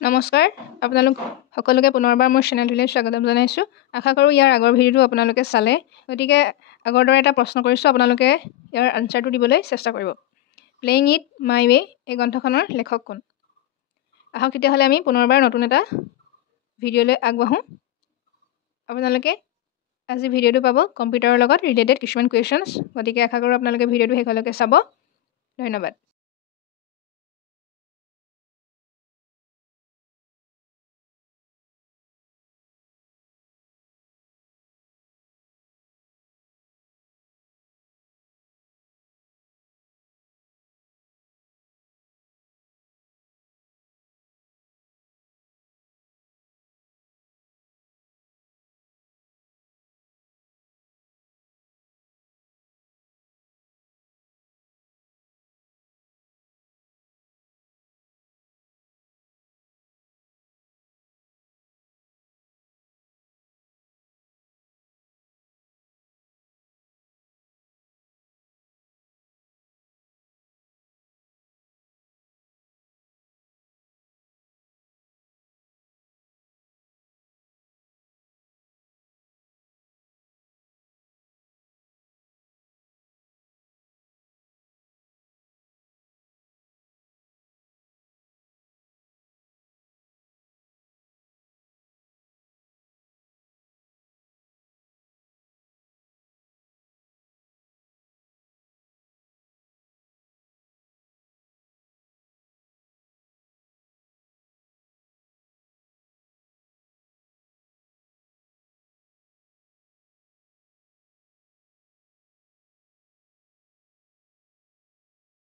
নমস্কাৰ আপোনালোক সকলোকে পুনৰবাৰ মোৰ চেনেলটোলৈ স্বাগতম জনাইছোঁ আশা কৰোঁ ইয়াৰ আগৰ ভিডিঅ'টো আপোনালোকে চালে গতিকে আগৰ দৰে এটা প্ৰশ্ন কৰিছোঁ আপোনালোকে ইয়াৰ আনচাৰটো দিবলৈ চেষ্টা কৰিব প্লেয়িং ইট মাই ৱে এই গ্ৰন্থখনৰ লেখক কোন আহক তেতিয়াহ'লে আমি পুনৰবাৰ নতুন এটা ভিডিঅ'লৈ আগবাঢ়োঁ আপোনালোকে আজি ভিডিঅ'টো পাব কম্পিউটাৰৰ লগত ৰিলেটেড কিছুমান কুৱেশ্যনছ গতিকে আশা কৰোঁ আপোনালোকে ভিডিঅ'টো শেষলৈকে চাব ধন্যবাদ